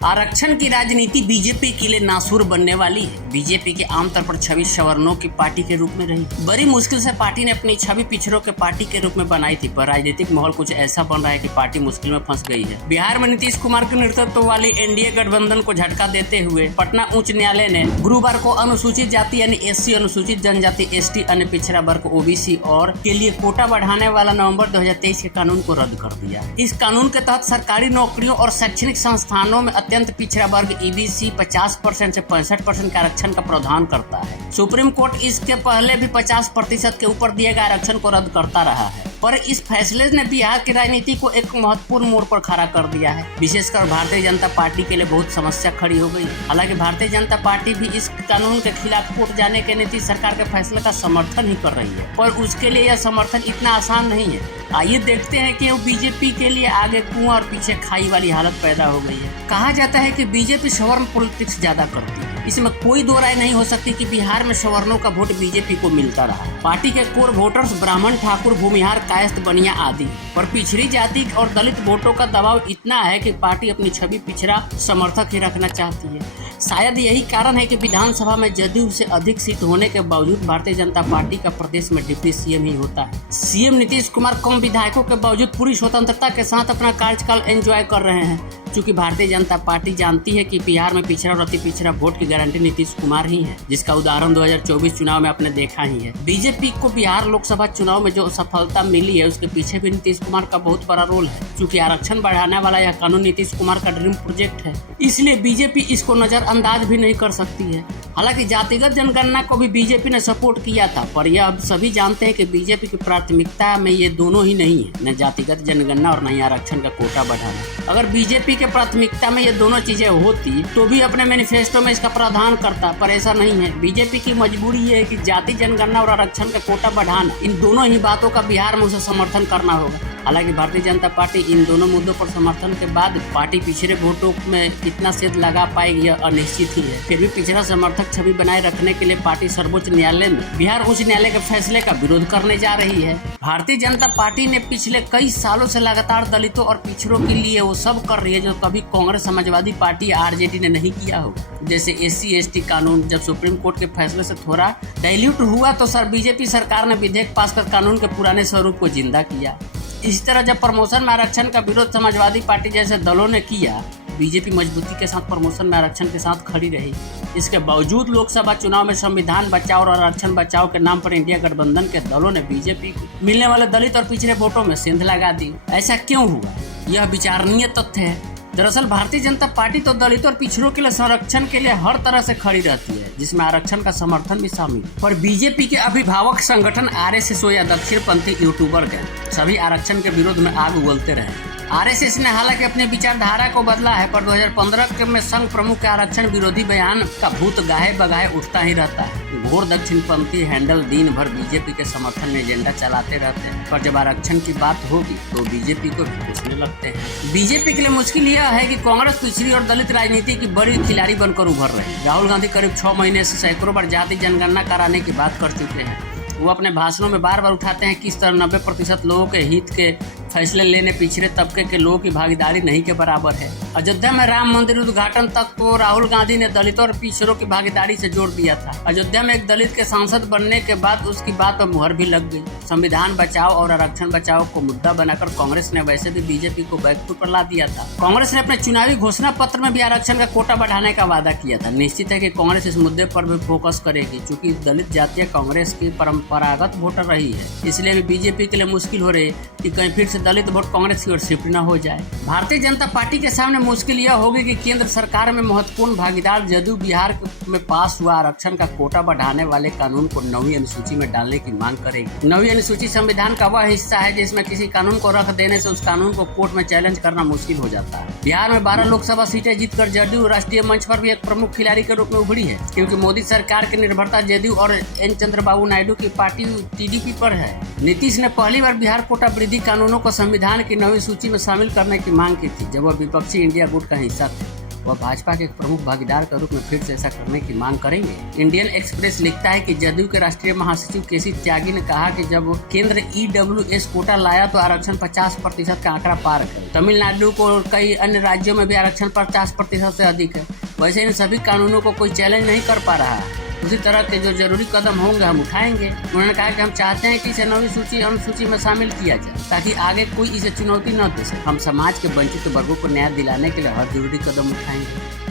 आरक्षण की राजनीति बीजेपी के लिए नासूर बनने वाली है। बीजेपी के आमतौर पर छवि सवर्णों की पार्टी के रूप में रही। बड़ी मुश्किल से पार्टी ने अपनी छवि पिछड़ों के पार्टी के रूप में बनाई थी, पर राजनीतिक माहौल कुछ ऐसा बन रहा है कि पार्टी मुश्किल में फंस गई है। बिहार में नीतीश कुमार के नेतृत्व वाली एनडीए गठबंधन को झटका देते हुए पटना उच्च न्यायालय ने गुरुवार को अनुसूचित जाति यानी एससी, अनुसूचित जनजाति एसटी, अन्य पिछड़ा वर्ग ओबीसी और के लिए कोटा बढ़ाने वाला नवंबर 2023 के कानून को रद्द कर दिया। इस कानून के तहत सरकारी नौकरियों और शैक्षणिक संस्थानों में अत्यंत पिछड़ा वर्ग ईबीसी 50% से 65% के आरक्षण का प्रावधान करता है। सुप्रीम कोर्ट इसके पहले भी 50% के ऊपर दिए गए आरक्षण को रद्द करता रहा है, पर इस फैसले ने बिहार की राजनीति को एक महत्वपूर्ण मोड़ पर खड़ा कर दिया है। विशेषकर भारतीय जनता पार्टी के लिए बहुत समस्या खड़ी हो गई। हालांकि भारतीय जनता पार्टी भी इस कानून के खिलाफ कोर्ट जाने के नीतीश सरकार के फैसले का समर्थन ही कर रही है, पर उसके लिए यह समर्थन इतना आसान नहीं है। आइए देखते हैं कि बीजेपी के लिए आगे कुआं और पीछे खाई वाली हालत पैदा हो गई है। कहा जाता है कि बीजेपी सवर्ण पॉलिटिक्स ज्यादा करती है। इसमें कोई दो राय नहीं हो सकती कि बिहार में सवर्णों का वोट बीजेपी को मिलता रहा। पार्टी के कोर वोटर्स ब्राह्मण, ठाकुर, भूमिहार, कायस्थ, बनिया आदि पर पिछड़ी जाति और दलित वोटों का दबाव इतना है कि पार्टी अपनी छवि पिछड़ा समर्थक ही रखना चाहती है। शायद यही कारण है कि विधानसभा में जदयू से अधिक सीट होने के बावजूद भारतीय जनता पार्टी का प्रदेश में डिप्टी सीएम ही होता है। सीएम नीतीश कुमार कम विधायकों के बावजूद पूरी स्वतंत्रता के साथ अपना कार्यकाल एंजॉय कर रहे हैं, क्योंकि भारतीय जनता पार्टी जानती है कि बिहार में पिछड़ा और अति पिछड़ा वोट की गारंटी नीतीश कुमार ही है, जिसका उदाहरण 2024 चुनाव में आपने देखा ही है। बीजेपी को बिहार लोकसभा चुनाव में जो सफलता मिली है उसके पीछे भी नीतीश कुमार का बहुत बड़ा रोल है, क्योंकि आरक्षण बढ़ाने वाला यह कानून नीतीश कुमार का ड्रीम प्रोजेक्ट है। इसलिए बीजेपी इसको नजरअंदाज भी नहीं कर सकती है। हालांकि जातिगत जनगणना को भी बीजेपी ने सपोर्ट किया था, पर यह अब सभी जानते हैं कि बीजेपी की प्राथमिकता में ये दोनों ही नहीं है, न जातिगत जनगणना और न ही आरक्षण का कोटा बढ़ाना। अगर बीजेपी के प्राथमिकता में ये दोनों चीजें होती तो भी अपने मैनिफेस्टो में इसका प्रावधान करता, पर ऐसा नहीं है। बीजेपी की मजबूरी ये है कि जाति जनगणना और आरक्षण का कोटा बढ़ाना, इन दोनों ही बातों का बिहार में उसे समर्थन करना होगा। हालांकि भारतीय जनता पार्टी इन दोनों मुद्दों पर समर्थन के बाद पार्टी पिछड़े वोटों में कितना सेध लगा पाएगी यह अनिश्चित ही है। फिर भी पिछड़ा समर्थक छवि बनाए रखने के लिए पार्टी सर्वोच्च न्यायालय में बिहार उच्च न्यायालय के फैसले का विरोध करने जा रही है। भारतीय जनता पार्टी ने पिछले कई सालों से लगातार दलितों और पिछड़ों के लिए वो सब कर रही है जो कभी कांग्रेस, समाजवादी पार्टी या आरजेडी ने नहीं किया होगा। जैसे एससी एसटी कानून जब सुप्रीम कोर्ट के फैसले से थोड़ा डाइल्यूट हुआ तो बीजेपी सरकार ने विधेयक पास कर कानून के पुराने स्वरूप को जिंदा किया। इस तरह जब प्रमोशन में आरक्षण का विरोध समाजवादी पार्टी जैसे दलों ने किया, बीजेपी मजबूती के साथ प्रमोशन में आरक्षण के साथ खड़ी रही। इसके बावजूद लोकसभा चुनाव में संविधान बचाओ और आरक्षण बचाओ के नाम पर इंडिया गठबंधन के दलों ने बीजेपी को मिलने वाले दलित और पिछड़े वोटों में सेंध लगा दी। ऐसा क्यों हुआ? यह विचारणीय तथ्य है। दरअसल भारतीय जनता पार्टी तो दलित और पिछड़ों के लिए संरक्षण के लिए हर तरह से खड़ी रहती है, जिसमें आरक्षण का समर्थन भी शामिल। पर बीजेपी के अभिभावक संगठन आरएसएस या दक्षिणपंथी यूट्यूबर के सभी आरक्षण के विरोध में आग उगलते रहे। आरएसएस ने हालांकि अपनी विचारधारा को बदला है, पर 2015 में संघ प्रमुख के आरक्षण विरोधी बयान का भूत गाहे बगाहे उठता ही रहता है। घोर दक्षिणपंथी हैंडल दिन भर बीजेपी के समर्थन में एजेंडा चलाते रहते हैं, पर जब आरक्षण की बात होगी तो बीजेपी को घुसने लगते हैं। बीजेपी के लिए मुश्किल यह है कि कांग्रेस पिछड़ी और दलित राजनीति की बड़ी खिलाड़ी बनकर उभर रही। राहुल गांधी करीब 6 महीने से सैकड़ों बार जाति जनगणना कराने की बात कर चुके हैं। वो अपने भाषणों में बार बार उठाते हैं किस तरह 90% लोगों के हित के फैसले लेने पिछड़े तबके के लोगों की भागीदारी नहीं के बराबर है। अयोध्या में राम मंदिर उद्घाटन तक तो राहुल गांधी ने दलितों और पिछड़ों की भागीदारी से जोड़ दिया था। अयोध्या में एक दलित के सांसद बनने के बाद उसकी बात पर मुहर भी लग गई। संविधान बचाओ और आरक्षण बचाओ को मुद्दा बनाकर कांग्रेस ने वैसे भी बीजेपी को बैकफुट पर ला दिया था। कांग्रेस ने अपने चुनावी घोषणा पत्र में भी आरक्षण का कोटा बढ़ाने का वादा किया था। निश्चित है कि कांग्रेस इस मुद्दे पर भी फोकस करेगी, क्योंकि दलित जातीय कांग्रेस की परंपरागत वोटर रही है। इसलिए भी बीजेपी के लिए मुश्किल हो रही है कि कहीं फिर से दलित वोट कांग्रेस की ओर शिफ्ट न हो जाए। भारतीय जनता पार्टी के सामने मुश्किल यह होगी कि केंद्र सरकार में महत्वपूर्ण भागीदार जदयू बिहार में पास हुआ आरक्षण का कोटा बढ़ाने वाले कानून को 9वीं अनुसूची में डालने की मांग करेगी। 9वीं अनुसूची संविधान का वह हिस्सा है जिसमें किसी कानून को रख देने से उस कानून को कोर्ट में चैलेंज करना मुश्किल हो जाता है। बिहार में 12 लोकसभा सीटें जीतकर जदयू राष्ट्रीय मंच पर भी एक प्रमुख खिलाड़ी के रूप में उभरी है, क्योंकि मोदी सरकार की निर्भरता जदयू और एन चंद्रबाबू नायडू की पार्टी टीडीपी पर है। नीतीश ने पहली बार बिहार कोटा वृद्धि कानूनों को संविधान की 9वीं सूची में शामिल करने की मांग की थी, जब वह विपक्षी इंडिया गुट का हिस्सा थे। वह भाजपा के एक प्रमुख भागीदार के रूप में फिर से ऐसा करने की मांग करेंगे। इंडियन एक्सप्रेस लिखता है कि जदयू के राष्ट्रीय महासचिव केसी त्यागी ने कहा कि जब केंद्र EWS कोटा लाया तो आरक्षण 50% का आंकड़ा पार है। तमिलनाडु को कई अन्य राज्यों में भी आरक्षण 50% से अधिक है। वैसे इन सभी कानूनों को कोई चैलेंज नहीं कर पा रहा है। उसी तरह के जो जरूरी कदम होंगे हम उठाएंगे। उन्होंने कहा कि हम चाहते हैं कि इसे 9वीं सूची अनुसूची में शामिल किया जाए ताकि आगे कोई इसे चुनौती न दे सके। हम समाज के वंचित वर्गों को न्याय दिलाने के लिए हर जरूरी कदम उठाएंगे।